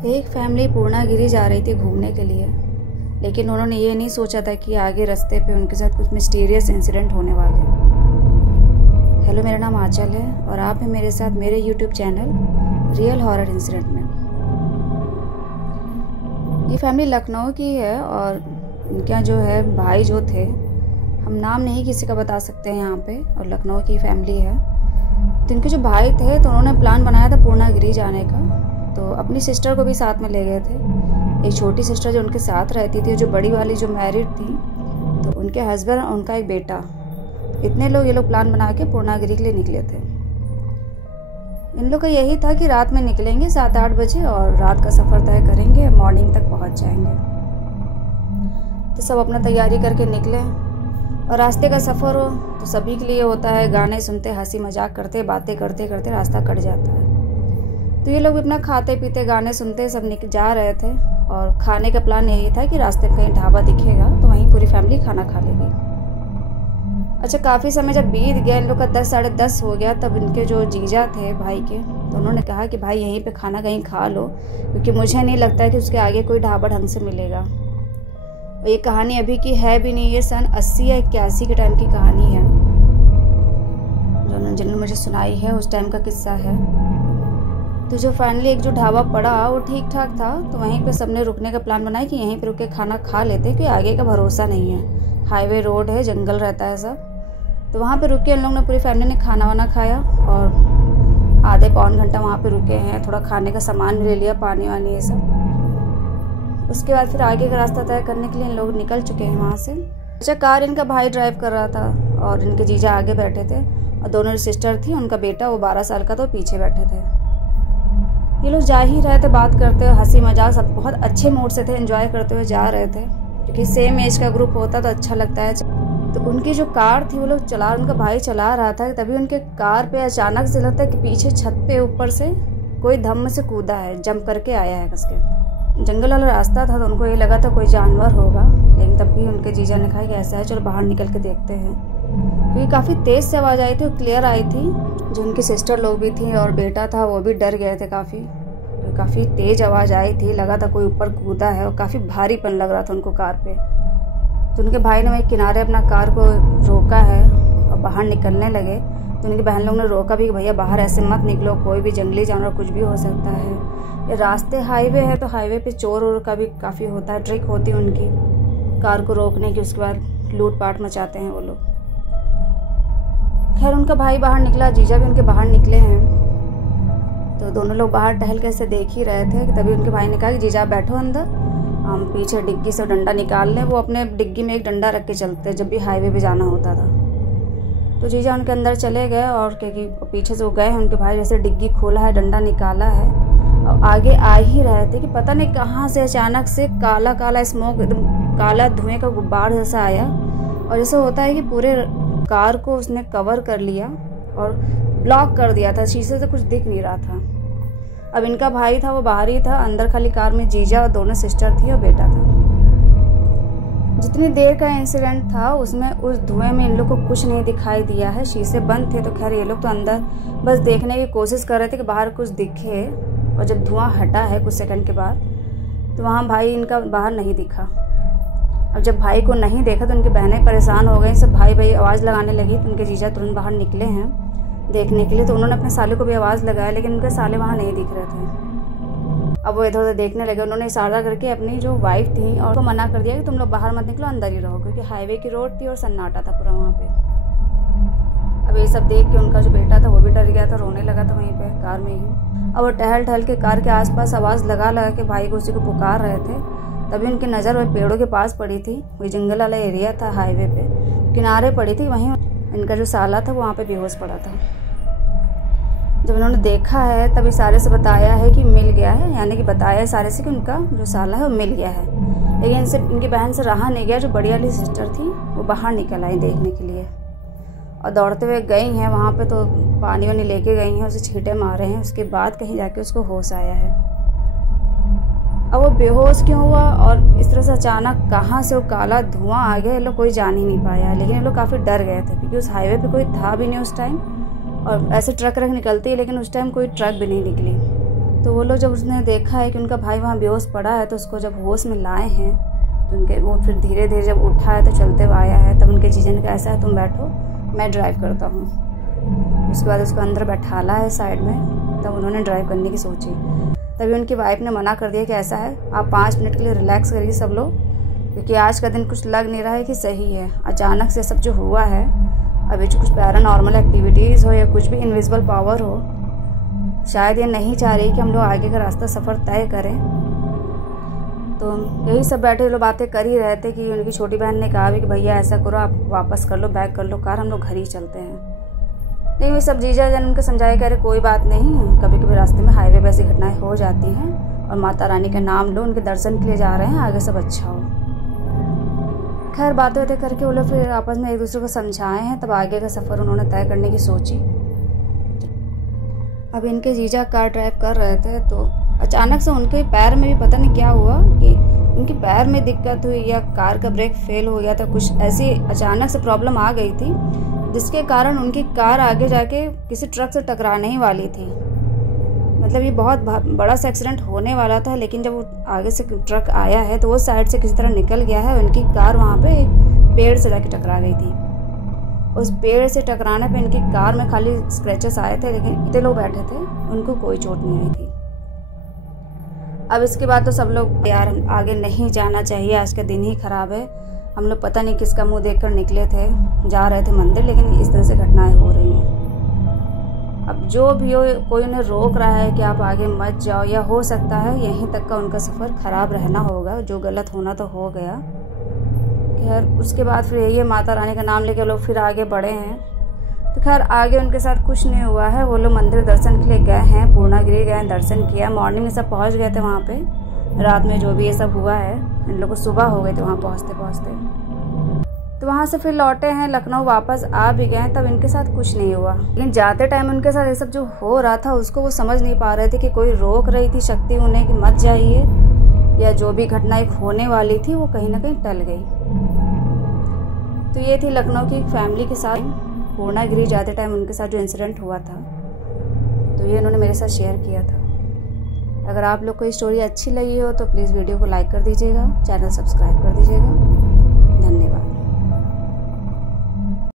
एक फैमिली पूर्णागिरी जा रही थी घूमने के लिए, लेकिन उन्होंने ये नहीं सोचा था कि आगे रास्ते पे उनके साथ कुछ मिस्टीरियस इंसिडेंट होने वाले हैं। हेलो, मेरा नाम आंचल है और आप हैं मेरे साथ मेरे YouTube channel real horror incident में। ये फैमिली लखनऊ की है और इनके यहाँ जो है भाई जो थे, हम नाम नहीं किसी का बता सकते हैं यहाँ पे, और लखनऊ की फैमिली है। तो इनके जो भाई थे तो उन्होंने प्लान बनाया था पूर्णागिरी जाने का, तो अपनी सिस्टर को भी साथ में ले गए थे। एक छोटी सिस्टर जो उनके साथ रहती थी, जो बड़ी वाली जो मैरिड थी, तो उनके हस्बैंड और उनका एक बेटा, इतने लोग ये लोग प्लान बना के पूर्णागिरी के लिए निकले थे। इन लोग का यही था कि रात में निकलेंगे 7-8 बजे और रात का सफ़र तय करेंगे, मॉर्निंग तक पहुंच जाएंगे। तो सब अपना तैयारी करके निकले और रास्ते का सफ़र हो तो सभी के लिए होता है, गाने सुनते, हंसी मजाक करते, बातें करते करते रास्ता कट जाता है। तो ये लोग अपना खाते पीते गाने सुनते सब जा रहे थे और खाने का प्लान यही था कि रास्ते में कहीं ढाबा दिखेगा तो वहीं पूरी फैमिली खाना खा लेगी। अच्छा, काफ़ी समय जब बीत गया, इन लोग का 10 साढ़े 10 हो गया, तब इनके जो जीजा थे भाई के, तो उन्होंने कहा कि भाई यहीं पे खाना कहीं खा लो, क्योंकि मुझे नहीं लगता है कि उसके आगे कोई ढाबा ढंग से मिलेगा। और ये कहानी अभी की है भी नहीं, ये सन 80 या 81 के टाइम की कहानी है, जिन्होंने मुझे सुनाई है उस टाइम का किस्सा है। तो जो फाइनली एक जो ढाबा पड़ा वो ठीक ठाक था, तो वहीं पे सबने रुकने का प्लान बनाया कि यहीं पे रुक के खाना खा लेते, क्योंकि आगे का भरोसा नहीं है, हाईवे रोड है, जंगल रहता है सब। तो वहाँ पे रुक के इन लोगों ने, पूरी फैमिली ने खाना वाना खाया और आधे पौन घंटा वहाँ पे रुके हैं, थोड़ा खाने का सामान भी ले लिया, पानी वानी ये सब। उसके बाद फिर आगे का रास्ता तय करने के लिए इन लोग निकल चुके हैं वहाँ से। अच्छा, कार इनका भाई ड्राइव कर रहा था और इनके जीजा आगे बैठे थे और दोनों सिस्टर थी, उनका बेटा वो 12 साल का, तो पीछे बैठे थे। ये लोग जा ही रहे थे, बात करते हुए, हंसी मजाक, सब बहुत अच्छे मूड से थे, एंजॉय करते हुए जा रहे थे, क्योंकि सेम एज का ग्रुप होता तो अच्छा लगता है। तो उनकी जो कार थी वो लोग चला, उनका भाई चला रहा था, तभी उनके कार पे अचानक से लगता है कि पीछे छत पे ऊपर से कोई धम्म से कूदा है, जंप करके आया है कसके। जंगल वाला रास्ता था तो उनको ये लगा था कोई जानवर होगा, लेकिन तब भी उनके जीजा ने कहा कि ऐसा है, चलो बाहर निकल के देखते हैं, क्योंकि काफ़ी तेज़ से आवाज़ आई थी और क्लियर आई थी। जो उनकी सिस्टर लोग भी थी और बेटा था वो भी डर गए थे काफ़ी तेज़ आवाज़ आई थी, लगा था कोई ऊपर कूदा है और काफ़ी भारीपन लग रहा था उनको कार पे। तो उनके भाई ने वहीं किनारे अपना कार को रोका है और बाहर निकलने लगे। तो उनकी बहन लोग ने रोका भी कि भैया बाहर ऐसे मत निकलो, कोई भी जंगली जानवर कुछ भी हो सकता है, ये रास्ते हाईवे है, तो हाईवे पे चोर वोर का भी काफ़ी होता है, ट्रिक होती है उनकी कार को रोकने की, उसके बाद लूटपाट मचाते हैं वो लोग। खैर उनका भाई बाहर निकला, जीजा भी उनके बाहर निकले हैं, तो दोनों लोग बाहर टहल के ऐसे देख ही रहे थे कि तभी उनके भाई ने कहा कि जीजा बैठो अंदर, हम पीछे डिग्गी से डंडा निकाल लें। वो अपने डिग्गी में एक डंडा रख के चलते जब भी हाईवे पे जाना होता था। तो जीजा उनके अंदर चले गए और क्योंकि पीछे से वो गए हैं, उनके भाई जैसे डिग्गी खोला है, डंडा निकाला है और आगे आ ही रहे थे कि पता नहीं कहाँ से अचानक से काला काला स्मोक, एकदम काला धुएं का गुब्बार जैसा आया, और जैसे होता है कि पूरे कार को उसने कवर कर लिया और ब्लॉक कर दिया था, शीशे से कुछ दिख नहीं रहा था। अब इनका भाई था वो बाहर ही था, अंदर खाली कार में जीजा और दोनों सिस्टर थी और बेटा था। जितनी देर का इंसिडेंट था उसमें उस धुएं में इन लोग को कुछ नहीं दिखाई दिया है, शीशे बंद थे, तो खैर ये लोग तो अंदर बस देखने की कोशिश कर रहे थे कि बाहर कुछ दिखे। और जब धुआं हटा है कुछ सेकंड के बाद, तो वहाँ भाई इनका बाहर नहीं दिखा। अब जब भाई को नहीं देखा तो उनकी बहनें परेशान हो गई, सब भाई भाई आवाज़ लगाने लगी, तो उनके जीजा तुरंत बाहर निकले हैं देखने के लिए। तो उन्होंने अपने साले को भी आवाज़ लगाया, लेकिन उनके साले वहाँ नहीं दिख रहे थे। अब वो इधर उधर देखने लगे, उन्होंने इशारा करके अपनी जो वाइफ थी और को मना कर दिया कि तुम लोग बाहर मत निकलो, अंदर ही रहो, क्योंकि हाईवे की रोड थी और सन्नाटा था पूरा वहाँ पे। अब ये सब देख के उनका जो बेटा था वो भी डर गया था, रोने लगा था वहीं पे कार में ही। अब वो टहल टहल के कार के आसपास आवाज़ लगा के भाई को उसी को पुकार रहे थे, तभी उनकी नज़र वही पेड़ों के पास पड़ी थी। वही जंगल वाला एरिया था, हाईवे पे किनारे पड़ी थी, वहीं इनका जो साला था वो वहाँ पे बेहोश पड़ा था। जब उन्होंने देखा है तब इशारे से बताया है कि मिल गया है, यानी कि बताया इशारे से कि उनका जो साला है वो मिल गया है। लेकिन इनसे इनकी बहन से रहा नहीं गया, जो बड़ी वाली सिस्टर थी वो बाहर निकल आई देखने के लिए और दौड़ते हुए गई हैं वहाँ पे, तो पानी वानी लेके गई हैं, उसे छींटे मारे हैं, उसके बाद कहीं जाके उसको होश आया है। अब वो बेहोश क्यों हुआ और इस तरह से अचानक कहाँ से वो काला धुआं आ गया, ये लोग कोई जान ही नहीं पाया। लेकिन ये लोग काफ़ी डर गए थे क्योंकि उस हाईवे पे कोई था भी नहीं उस टाइम, और ऐसे ट्रक निकलती है, लेकिन उस टाइम कोई ट्रक भी नहीं निकली। तो वो लोग जब उसने देखा है कि उनका भाई वहाँ बेहोश पड़ा है, तो उसको जब होश में लाए हैं तो वो फिर धीरे धीरे जब उठा है तो चलते हुए आया है। तब उनके जीजा ने कहा ऐसा है तुम बैठो, मैं ड्राइव करता हूँ। उसके बाद उसको अंदर बैठाला है साइड में, तब उन्होंने ड्राइव करने की सोची। तभी उनकी वाइफ ने मना कर दिया कि ऐसा है आप 5 मिनट के लिए रिलैक्स करिए सब लोग, क्योंकि आज का दिन कुछ लग नहीं रहा है कि सही है। अचानक से सब जो हुआ है, अभी जो कुछ पैरानॉर्मल एक्टिविटीज़ हो या कुछ भी इनविजिबल पावर हो, शायद ये नहीं चाह रही कि हम लोग आगे का रास्ता सफ़र तय करें। तो यही सब बैठे लोग बातें कर ही रहे थे कि उनकी छोटी बहन ने कहा भी कि भैया ऐसा करो, आप वापस कर लो, बैक कर लो कार, हम लोग घर ही चलते हैं। लेकिन ये सब जीजा जन उनको समझाए कह रहे कोई बात नहीं, कभी कभी रास्ते में हाईवे पर ऐसी घटनाएं हो जाती हैं, और माता रानी का नाम लो, उनके दर्शन के लिए जा रहे हैं, आगे सब अच्छा हो। खैर बातें बातें करके वो लोग फिर आपस में एक दूसरे को समझाए हैं। तब आगे का सफ़र उन्होंने तय करने की सोची। अब इनके जीजा कार ड्राइव कर रहे थे तो अचानक से उनके पैर में भी पता नहीं क्या हुआ कि उनके पैर में दिक्कत हुई या कार का ब्रेक फेल हो गया था, कुछ ऐसी अचानक से प्रॉब्लम आ गई थी जिसके कारण उनकी कार आगे जाके किसी ट्रक से टकराने ही वाली थी। मतलब ये बहुत बड़ा सा एक्सीडेंट होने वाला था, लेकिन जब वो आगे से ट्रक आया है तो वो साइड से किसी तरह निकल गया है। उनकी कार वहाँ पे एक पेड़ से जाके टकरा गई थी। उस पेड़ से टकराने पे इनकी कार में खाली स्क्रैचेस आए थे, लेकिन इतने लोग बैठे थे उनको कोई चोट नहीं आई थी। अब इसके बाद तो सब लोग यार आगे नहीं जाना चाहिए, आज का दिन ही ख़राब है। हम लोग पता नहीं किसका मुंह देखकर निकले थे, जा रहे थे मंदिर, लेकिन इस तरह से घटनाएं हो रही हैं। अब जो भी हो, कोई उन्हें रोक रहा है कि आप आगे मत जाओ, या हो सकता है यहीं तक का उनका सफ़र ख़राब रहना होगा, जो गलत होना तो हो गया। खैर उसके बाद फिर यही माता रानी का नाम लेके लोग फिर आगे बढ़े हैं। तो खैर आगे उनके साथ कुछ नहीं हुआ है। वो लोग मंदिर दर्शन के लिए गए हैं, पूर्णागिरी गए, दर्शन किया। मॉर्निंग में सब पहुंच गए थे वहाँ पे। रात में जो भी ये सब हुआ है, इन लोगों को सुबह हो गए थे वहाँ पहुँचते पहुँचते। तो वहाँ से फिर लौटे हैं, लखनऊ वापस आ भी गए। तब इनके साथ कुछ नहीं हुआ, लेकिन जाते टाइम उनके साथ ये सब जो हो रहा था उसको वो समझ नहीं पा रहे थे कि कोई रोक रही थी शक्ति उन्हें कि मत जाइए, या जो भी घटना एक होने वाली थी वो कहीं ना कहीं टल गई। तो ये थी लखनऊ की एक फैमिली के साथ पूर्णागिरी जाते टाइम उनके साथ जो इंसिडेंट हुआ था। तो ये उन्होंने मेरे साथ शेयर किया था। अगर आप लोग को ये स्टोरी अच्छी लगी हो तो प्लीज़ वीडियो को लाइक कर दीजिएगा, चैनल सब्सक्राइब कर दीजिएगा।